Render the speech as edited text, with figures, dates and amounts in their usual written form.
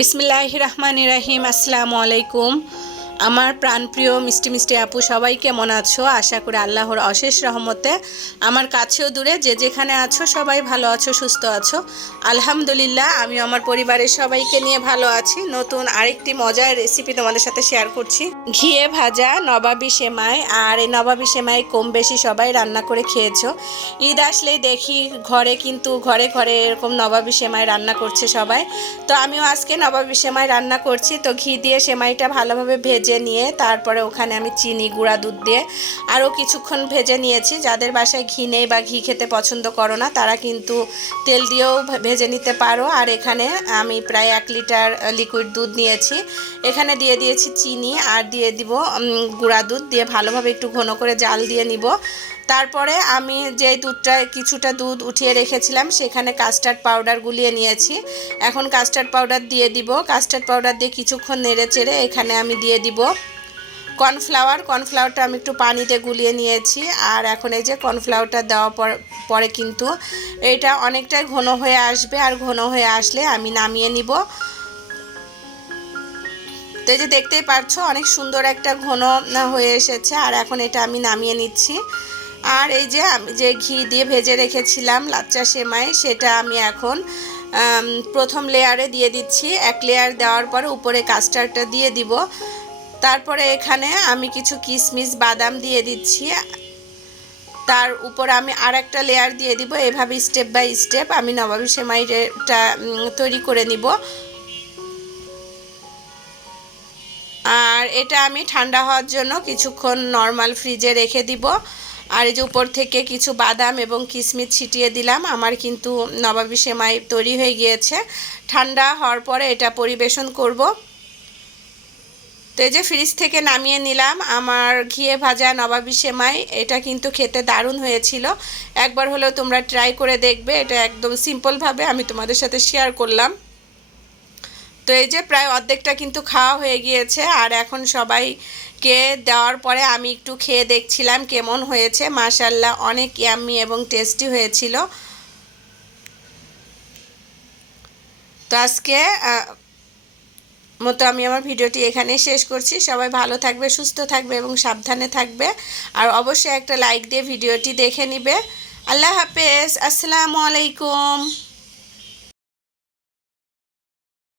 বিসমিল্লাহির রহমানির রহিম। আসসালামু আলাইকুম। আমার প্রাণপ্রিয় মিষ্টি মিষ্টি আপু সবাই কেমন আছো? আশা করি আল্লাহর অশেষ রহমতে আমার কাছেও দূরে যে যেখানে আছো সবাই ভালো আছো, সুস্থ আছো। আলহামদুলিল্লাহ আমি আমার পরিবারের সবাইকে নিয়ে ভালো আছি। নতুন আরেকটি মজার রেসিপি তোমাদের সাথে শেয়ার করছি। ঘিয়ে ভাজা নবাবী সেমাই। আর এই নবাবী সেমাই কম বেশি সবাই রান্না করে খেয়েছো। ঈদ আসলেই দেখি ঘরে ঘরে এরকম নবাবী সেমাই রান্না করছে সবাই। তো আমিও আজকে নবাবী সেমাই রান্না করছি। তো ঘি দিয়ে সেমাইটা ভালোভাবে ভেজে নিয়ে তারপরে ওখানে আমি চিনি গুঁড়া দুধ দিয়ে আরও কিছুক্ষণ ভেজে নিয়েছি। যাদের বাসায় ঘি নেই বা ঘি খেতে পছন্দ করো না তারা কিন্তু তেল দিয়েও ভেজে নিতে পারো। আর এখানে আমি প্রায় 1 লিটার লিকুইড দুধ নিয়েছি। এখানে দিয়ে দিয়েছি চিনি আর দিয়ে দিব গুঁড়া দুধ দিয়ে ভালোভাবে একটু ঘন করে জাল দিয়ে নিব। তারপরে আমি যে কিছুটা দুধ উঠিয়ে রেখেছিলাম সেখানে কাস্টার্ড পাউডার গুলিয়ে নিয়েছি। এখন কাস্টার্ড পাউডার দিয়ে দিব। কাস্টার্ড পাউডার দিয়ে কিছুক্ষণ নেড়ে চেড়ে এখানে আমি দিয়ে দিব কর্নফ্লাওয়ারটা আমি একটু পানিতে গুলিয়ে নিয়েছি। আর এখন এই যে কর্নফ্লাওয়ারটা দেওয়ার পরে কিন্তু এটা অনেকটাই ঘন হয়ে আসবে। আর ঘন হয়ে আসলে আমি নামিয়ে নিব। তো এই যে দেখতেই পাচ্ছো অনেক সুন্দর একটা ঘন হয়ে এসেছে। আর এখন এটা আমি নামিয়ে নিচ্ছি। আর এই যে আমি যে ঘি দিয়ে ভেজে রেখেছিলাম লাচ্চা সেমাই সেটা আমি এখন প্রথম লেয়ারে দিয়ে দিচ্ছি। 1 লেয়ার দেওয়ার পরে উপরে কাস্টার্ডটা দিয়ে দিব। তারপরে এখানে আমি কিছু কিশমিশ বাদাম দিয়ে দিচ্ছি। তার উপর আমি আরেকটা লেয়ার দিয়ে দিব। এভাবে স্টেপ বাই স্টেপ আমি নবাবী সেমাইটা তৈরি করে নিব। আর এটা আমি ঠান্ডা হওয়ার জন্য কিছুক্ষণ নর্মাল ফ্রিজে রেখে দিব। আর এই যে উপর থেকে কিছু বাদাম এবং কিশমিশ ছিটিয়ে দিলাম। আমার কিন্তু নবাবী সেমাই তৈরি হয়ে গিয়েছে। ঠান্ডা হওয়ার পরে এটা পরিবেশন করব। তো এই যে ফ্রিজ থেকে নামিয়ে নিলাম আমার ঘিয়ে ভাজা নবাবী সেমাই। এটা কিন্তু খেতে দারুণ হয়েছিল। একবার হলেও তোমরা ট্রাই করে দেখবে। এটা একদম সিম্পলভাবে আমি তোমাদের সাথে শেয়ার করলাম। তো এই যে প্রায় অর্ধেকটা কিন্তু খাওয়া হয়ে গিয়েছে। আর এখন সবাইকে দেওয়ার পরে আমি একটু খেয়ে দেখছিলাম কেমন হয়েছে। মাশাআল্লাহ অনেক ইয়াম্মি এবং টেস্টি হয়েছিল। তো আজকে মতো আমি আমার ভিডিওটি এখানে শেষ করছি। সবাই ভালো থাকবে, সুস্থ থাকবে এবং সাবধানে থাকবে। আর অবশ্যই একটা লাইক দিয়ে ভিডিওটি দেখে নিবে। আল্লাহ হাফেজ। আসসালামু আলাইকুম।